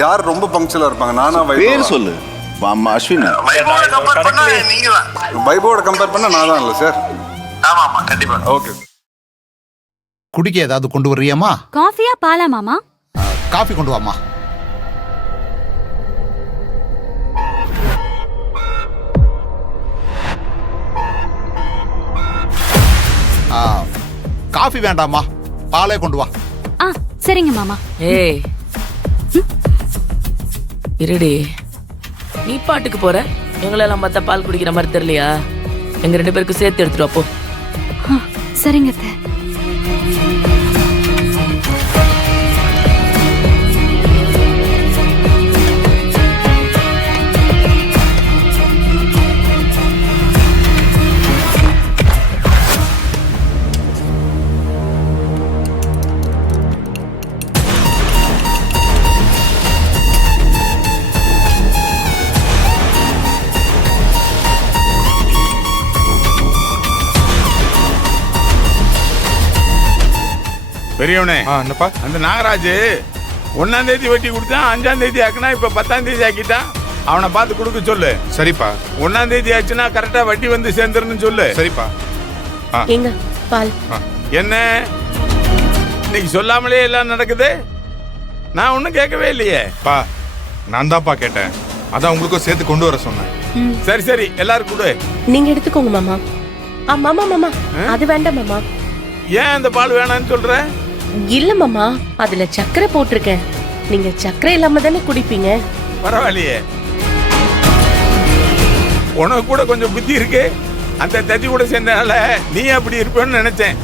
யார் ரொம்ப பங்க்சுவலா இருப்பாங்க? நானா பேர் வைபவா? சொல்லு. அம்மா அஸ்வின். வைபவோட கம்பேர் பண்ணா நான் தான் இல்ல சார். ஆமா கண்டிப்பா. ஓகே. குடிக்க ஏதாவது கொண்டு வர்றியாமா? காஃபியா பாலா மாமா? காஃபி கொண்டு வாமா. காஃபி வேண்டாமா, பாலே கொண்டு வா. ஆ சரிங்க மாமா. ஏய் இருடி, நீ பாட்டுக்கு போற, எங்களெல்லாம் பார்த்தா பால் குடிக்கிற மாதிரி தெரியலையா? எங்க 2 பேருக்கும் சேர்த்து எடுத்துட்டு வா போ. சரிங்க அத்தை. பெரியவனே, என்னப்பா? அந்த நாகராஜ் 1ஆம் தேதி வெட்டி கொடுத்தான், 5ஆம் தேதி ஆக்குனா இப்ப 10ஆம் தேதி ஆக்கிட்டான். அவனை பார்த்து கொடுக்க சொல்லு. சரிப்பா. 1ஆம் தேதி ஆச்சுன்னா கரெக்டா வட்டி வந்து சேர்ந்துருன்னு சொல்லு. சரிப்பா. எங்க பால்? என்ன இன்னைக்கு சொல்லாமலே எல்லாம் நடக்குது? நான் ஒன்னும் கேட்கவே இல்லையே. பா, நான் தான்ப்பா கேட்டேன், அதான் உங்களுக்கும் சேர்த்து கொண்டு வர சொன்னேன். சரி சரி, எல்லாரும் கொடு. நீங்க எடுத்துக்கோங்க மாமா. மாமா மாமா, அது வேண்டாம் மாமா. ஏன் அந்த பால் வேணான்னு சொல்ற? இல்ல மாமா, அதுல சக்கரை போட்டிருக்கேன். நீங்க சக்கரை இல்லாம தானே குடிப்பீங்க. பரவாயில்லையே, உனக்கு கூட கொஞ்சம் புத்தி இருக்கு. அந்த தத்தி கூட சேர்ந்தனால நீ அப்படி இருப்பேன்னு நினைச்சேன்.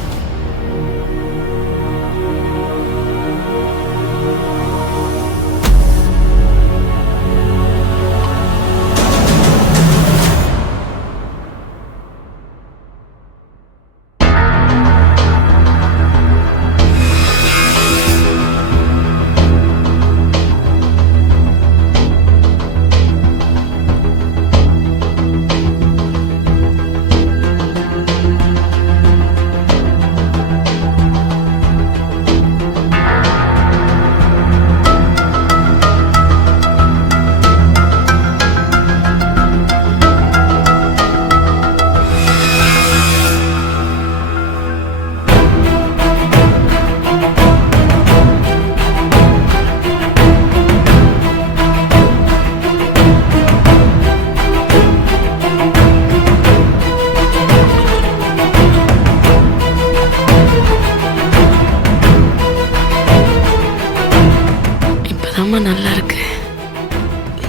நல்லா இருக்கு,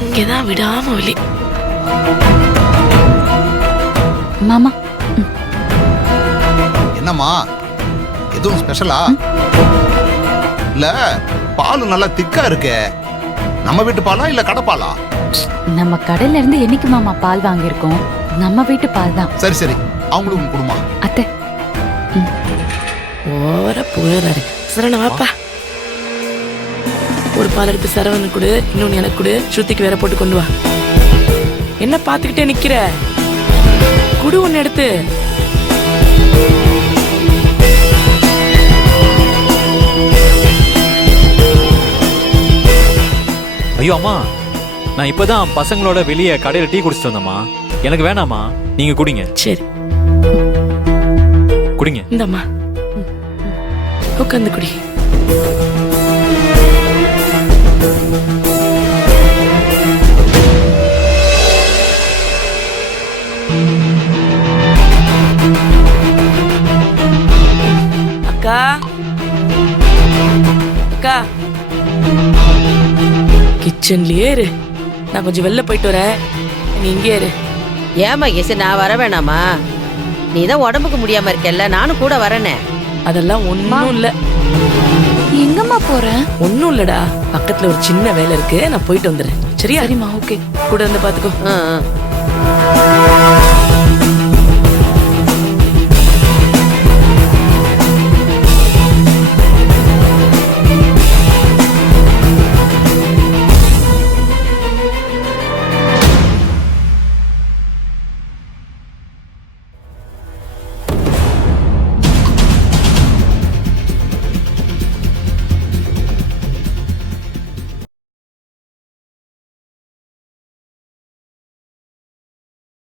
இங்கதான் விடாம வலி. மாமா என்னம்மா, எதுவும் ஸ்பெஷலா? இல்ல, பால் நல்லா திக்கா இருக்கு. நம்ம வீட்டு பாலா இல்ல கடை பாலா? நம்ம கடையில இருந்து என்னைக்கு மாமா பால் வாங்கியிருக்கோம்? நம்ம வீட்டு பால் தான். சரி சரி, அவங்களுக்கு கொடுமா. அத்தை ஓர புகழாரு. சரண வாப்பா, ஒரு பால் எடுத்து சரவணு கொடு, இன்னொன்னு எனக்கு கொடு, ஸ்ருதிக்கு வேற போட்டு கொண்டு வா. என்ன பாத்துக்கிட்டே நிக்கிற? குடு ஒன்னு எடுத்து. ஐயோ அம்மா, நான் இப்பதான் பசங்களோட வெளியே கடையில டீ குடிச்சிட்டு வந்தம்மா. எனக்கு வேணாமா, நீங்க குடிங்க. சரி குடிங்க. இந்தம்மா உட்காந்து குடி. அக்கா அக்கா, கிச்சன்லயே இரு, நான் கொஞ்சம் வெளில போயிட்டு வரேன், நீ இங்கே இரு. ஏமா எஸ், நான் வர வேணாமா? நீ தான் உடம்புக்கு முடியாம இருக்கல்ல, நானும் கூட வரேனே. அதெல்லாம் ஒண்ணும் இல்ல. எங்கம்மா போற? ஒண்ணும் இல்லடா, பக்கத்துல ஒரு சின்ன வேலை இருக்கு, நான் போயிட்டு வந்துடுறேன். சரியா? சரிம்மா, ஓகே. கூட வந்து பாத்துக்கோ. ஆ